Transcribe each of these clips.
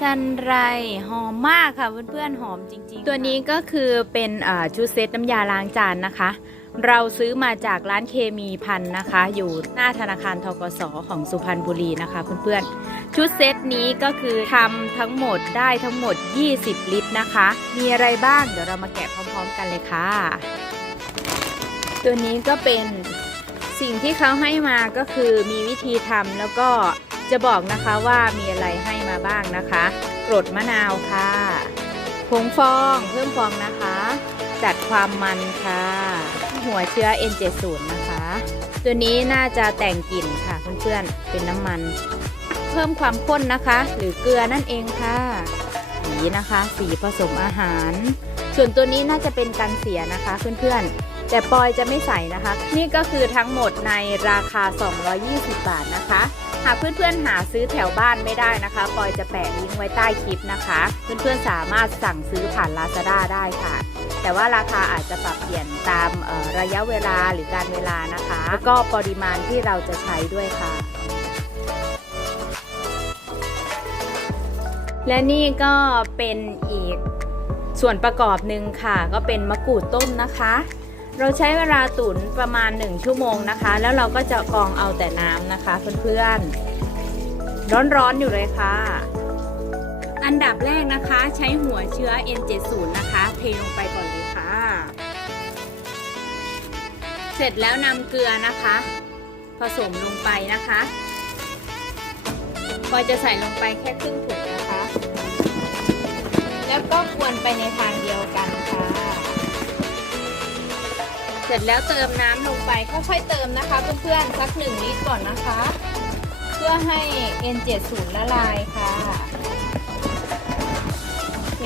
ซันไรหอมมากค่ะเพื่อนๆหอมจริง ๆ ตัวนี้ก็คือเป็นชุดเซตน้ำยาล้างจานนะคะ เราซื้อมาจากร้านเคมีพันนะคะ อยู่หน้าธนาคารทกสของสุพรรณบุรีนะคะ เพื่อนๆ ชุดเซตนี้ก็คือทำทั้งหมดได้ทั้งหมด 20 ลิตรนะคะ มีอะไรบ้างเดี๋ยวเรามาแกะพร้อมๆกันเลยค่ะ ตัวนี้ก็เป็นสิ่งที่เขาให้มาก็คือมีวิธีทำแล้วก็จะบอกนะคะว่ามีอะไรให้ มาบ้างนะคะกรดมะนาวค่ะผงฟองเพิ่มฟองนะคะ จัดความมันค่ะ หัวเชื้อ N70 นะคะ ตัวนี้น่าจะแต่งกลิ่นค่ะเพื่อนๆเป็นน้ำมัน เพิ่มความข้นนะคะ หรือเกลือนั่นเองค่ะ สีนะคะ สีผสมอาหาร ส่วนตัวนี้น่าจะเป็นกันเสียนะคะเพื่อนๆ แต่ปอยจะไม่ใส่นะคะ นี่ก็คือทั้งหมดในราคา 220 บาทนะคะ หากเพื่อนๆหาซื้อแถวบ้านไม่ได้นะคะ ปอยจะแปะลิงก์ไว้ใต้คลิปนะคะ เพื่อนๆสามารถสั่งซื้อผ่าน Lazada ได้ค่ะ แต่ว่าราคาอาจจะปรับเปลี่ยนตามระยะเวลาหรือการเวลานะคะแล้วก็ปริมาณที่เราจะใช้ด้วยค่ะและนี่ก็เป็นอีกส่วนประกอบหนึ่งค่ะ ก็เป็นมะกรูดต้มนะคะ เราใช้เวลาตุ๋นประมาณ 1 ชั่วโมงนะคะ แล้วเราก็จะกรองเอาแต่น้ำนะคะเพื่อนๆ ร้อนๆอยู่เลยค่ะ อันดับแรกนะคะใช้หัวเชื้อ N70 นะคะ เทลงไปก่อนเลยค่ะ เสร็จแล้วนำเกลือนะคะ ผสมลงไปนะคะพอจะใส่ลงไปแค่ครึ่งถุงนะคะ แล้วก็กวนไปในทาง สร็จแล้วเติมน้ำลงไปค่อยๆเติมนะคะเพื่อนๆสักหนึ่งลิตรก่อนนะคะ เพื่อให้ N70 ละลายค่ะโอเค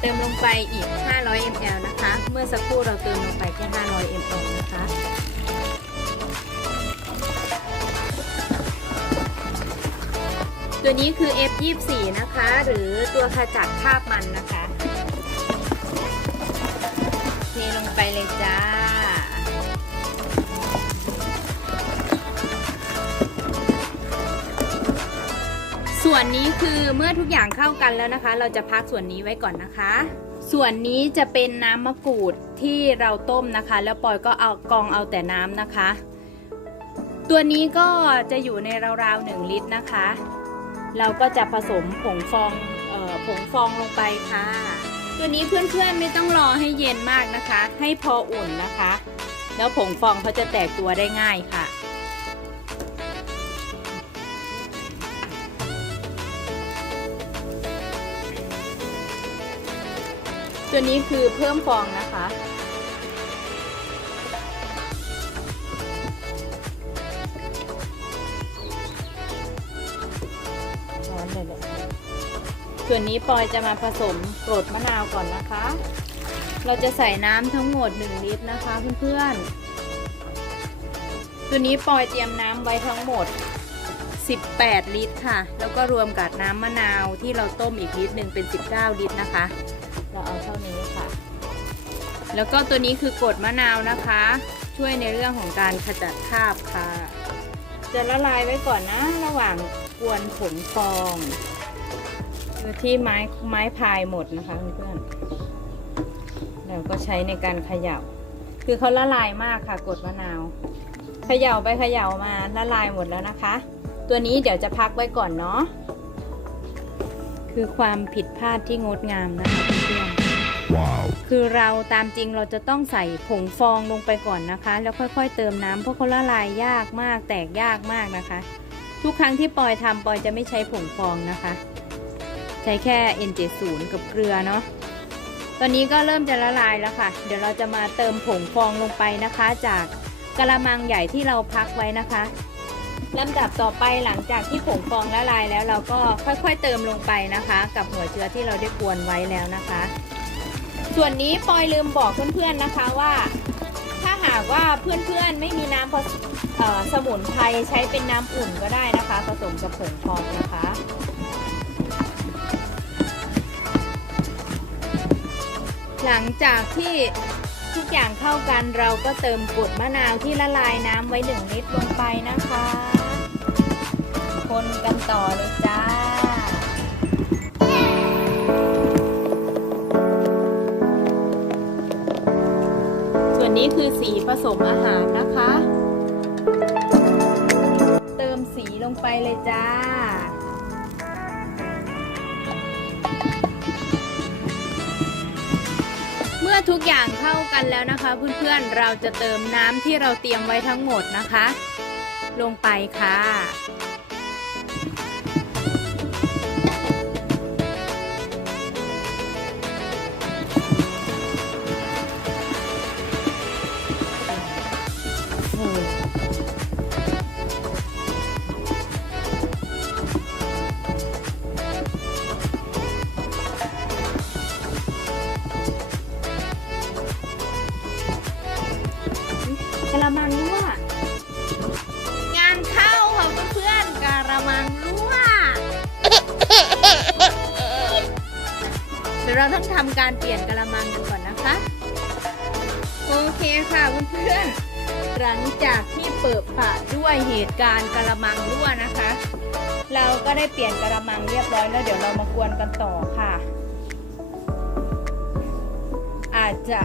เติมลงไปอีก 500 ml นะคะ เมื่อสักครู่เราเติมลงไปแค่ 500 ml นะคะตัวนี้คือ F24 นะคะ หรือตัวขจัดคราบมันนะคะเทลงไปเลยจ้า ส่วนนี้คือเมื่อทุกอย่างเข้ากันแล้วนะคะ เราจะพักส่วนนี้ไว้ก่อนนะคะ ส่วนนี้จะเป็นน้ำมะกรูดที่เราต้มนะคะ แล้วปอยก็เอากองเอาแต่น้ำนะคะ ตัวนี้ก็จะอยู่ในราวๆหนึ่งลิตรนะคะ เราก็จะผสมผงฟองออผงฟองลงไปค่ะ ตัวนี้เพื่อนๆไม่ต้องรอให้เย็นมากนะคะ ให้พออุ่นนะคะ แล้วผงฟองเขาจะแตกตัวได้ง่ายค่ะ ตัวนี้คือเพิ่มฟองนะคะ ร้อนเลยเลยส่วนนี้ปอยจะมาผสมกรดมะนาวก่อนนะคะ เราจะใส่น้ำทั้งหมด 1 ลิตรนะคะเพื่อนๆ ตัวนี้ปอยเตรียมน้ำไว้ทั้งหมด 18 ลิตรค่ะ แล้วก็รวมกับน้ำมะนาวที่เราต้มอีกลิตรหนึ่งเป็น 19 ลิตรนะคะ เราเอาเท่านี้ค่ะ แล้วก็ตัวนี้คือกรดมะนาวนะคะ ช่วยในเรื่องของการขจัดคราบค่ะ จะละลายไว้ก่อนนะ ระหว่างกวนผงฟองคือที่ไม้ไม้พายหมดนะคะเพื่อนๆเราก็ใช้ในการเขย่าคือเขาละลายมากค่ะกรดมะนาวเขย่าไปเขย่ามาละลายหมดแล้วนะคะ ตัวนี้เดี๋ยวจะพักไว้ก่อนเนาะ คือความผิดพลาดที่งดงามนะคะเพื่อนๆ Wow. คือเราตามจริงเราจะต้องใส่ผงฟองลงไปก่อนนะคะ แล้วค่อยๆ เติมน้ำเพราะเขาละลายยากมากแตกยากมากนะคะ ทุกครั้งที่ปอยทำปอยจะไม่ใช้ผงฟองนะคะ ใช้แค่ N70 กับเกลือเนาะตอนนี้ก็เริ่มจะละลายแล้วค่ะ เดี๋ยวเราจะมาเติมผงฟองลงไปนะคะ จากกระมังใหญ่ที่เราพักไว้นะคะ ลำดับต่อไปหลังจากที่ผงฟองละลายแล้วเราก็ค่อยๆเติมลงไปนะคะ กับหัวเชื้อที่เราได้กวนไว้แล้วนะคะ ส่วนนี้ปอยลืมบอกเพื่อนๆนะคะว่า ถ้าหากว่าเพื่อนๆไม่มีน้ำผสเอ่อสมุนไพรใช้เป็นน้ำอุ่นก็ได้นะคะ ผสมกับผงฟองนะคะหลังจากที่ อย่างเข้ากันเราก็เติมกรดมะนาวที่ละลายน้ำไว้หนึ่งลิตรลงไปนะคะ คนกันต่อเลยจ้าส่วนนี้คือสีผสมอาหารนะคะ เติมสีลงไปเลยจ้า ทุกอย่างเข้ากันแล้วนะคะ เพื่อนๆ เราจะเติมน้ำที่เราเตรียมไว้ทั้งหมดนะคะ ลงไปค่ะ กระมังรั่ว งานเข้าค่ะเพื่อนๆกระมังรั่วเดี๋ยวเราต้องทำการเปลี่ยนกระมังกันก่อนนะคะ โอเคค่ะเพื่อนๆหลังจากที่เปิดปะด้วยเหตุการณ์กระมังรั่วนะคะ เราก็ได้เปลี่ยนกระมังเรียบร้อยแล้วเดี๋ยวเรามากวนกันต่อค่ะ อาจจะ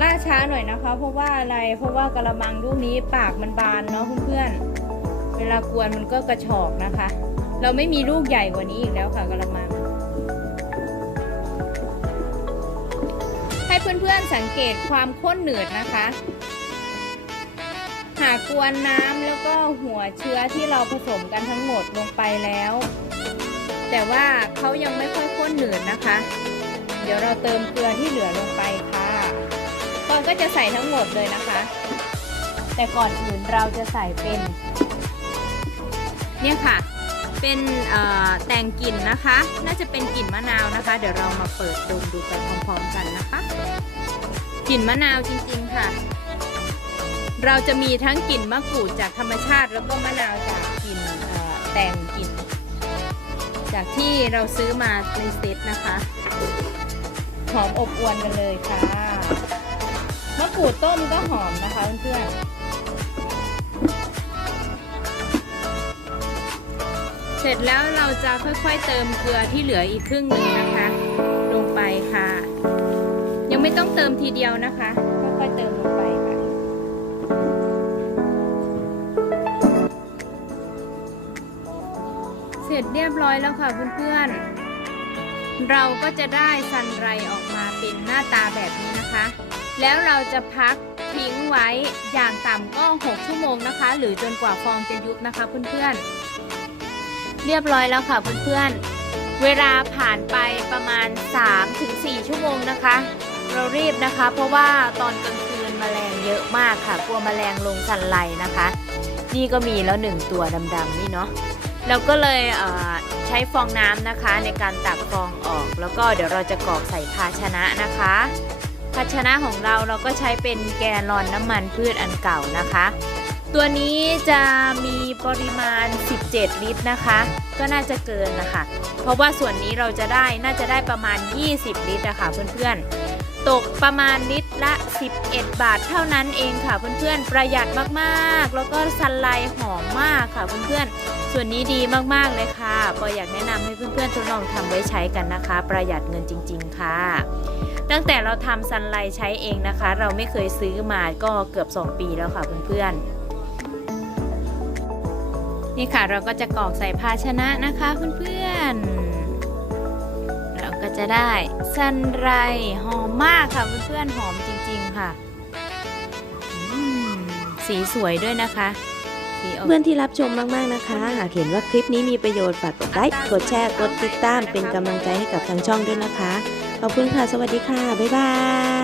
ล่าช้าหน่อยนะคะ เพราะว่าอะไรเพราะว่ากระมังลูกนี้ปากมันบานเนาะเพื่อนๆเวลากวนมันก็กระชอกนะคะ เราไม่มีลูกใหญ่กว่านี้อีกแล้วค่ะกระมัง ให้เพื่อนๆสังเกตความข้นเหนืดนะคะ หากกวนน้ำแล้วก็หัวเชื้อที่เราผสมกันทั้งหมดลงไปแล้ว แต่ว่าเขายังไม่ค่อยข้นเหนืดนะคะ เดี๋ยวเราเติมเกลือที่เหลือลงไปค่ะ ก่อนก็จะใส่ทั้งหมดเลยนะคะ แต่ก่อนอื่นเราจะใส่เป็น เนี่ยค่ะ เป็นแต่งกลิ่นนะคะ น่าจะเป็นกลิ่นมะนาวนะคะ เดี๋ยวเรามาเปิดดมดูไปพร้อมๆกันนะคะกลิ่นมะนาวจริงๆค่ะ เราจะมีทั้งกลิ่นมะกรูดจากธรรมชาติ แล้วก็มะนาวจากกลิ่นแต่งกลิ่นจากที่เราซื้อมาในเซตนะคะหอมอบอวนกันเลยค่ะ มะกรูดต้มก็หอมนะคะเพื่อนๆ เสร็จแล้วเราจะค่อยๆเติมเกลือที่เหลืออีกครึ่งหนึ่งนะคะ ลงไปค่ะ ยังไม่ต้องเติมทีเดียวนะคะ ค่อยๆเติมลงไปค่ะเสร็จเรียบร้อยแล้วค่ะเพื่อนๆ เราก็จะได้ซันไรออกมาเป็นหน้าตาแบบนี้นะคะ แล้วเราจะพักทิ้งไว้อย่างต่ำก็ 6 ชั่วโมงนะคะ หรือจนกว่าฟองจะยุบนะคะเพื่อนๆ เรียบร้อยแล้วค่ะเพื่อนๆ เวลาผ่านไปประมาณ 3-4 ชั่วโมงนะคะ เรารีบนะคะ เพราะว่าตอนกลางคืนแมลงเยอะมากค่ะ กลัวแมลงลงสันไลนะคะ นี่ก็มีแล้วหนึ่งตัวดำๆนี่เนาะเราก็เลยเใช้ฟองน้ำนะคะในการตักฟองออก แล้วก็เดี๋ยวเราจะกรอกใส่ภาชนะนะคะ ภาชนะของเราเราก็ใช้เป็นแกลลอนน้ำมันพืชอันเก่านะคะ ตัวนี้จะมีปริมาณ 17 ลิตรนะคะ ก็น่าจะเกินนะคะ เพราะว่าส่วนนี้เราจะได้น่าจะได้ประมาณ 20 ลิตรนะคะเพื่อนๆ ตกประมาณลิตรละ 11 บาทเท่านั้นเองค่ะเพื่อนๆ ประหยัดมากๆ แล้วก็ซันไลหอมมากค่ะเพื่อนๆ ส่วนนี้ดีมากๆเลยค่ะปออยากแนะนำให้เพื่อนๆทดลองทำไว้ใช้กันนะคะ ประหยัดเงินจริง ๆ ค่ะ ตั้งแต่เราทำซันไลใช้เองนะคะ เราไม่เคยซื้อมาก็เกือบ 2 ปีแล้วค่ะเพื่อนๆนี่ค่ะเราก็จะกรอกใส่ภาชนะนะคะเพื่อนๆ เราก็จะได้ซันไรหอมมากค่ะเพื่อนๆหอมจริงๆค่ะ สีสวยด้วยนะคะ เพื่อนที่รับชมมากๆนะคะ หากเห็นว่าคลิปนี้มีประโยชน์ฝากกดไลค์กดแชร์กดติดตามเป็นกำลังใจให้กับทางช่องด้วยนะคะ ขอบคุณค่ะ สวัสดีค่ะ บ๊ายบาย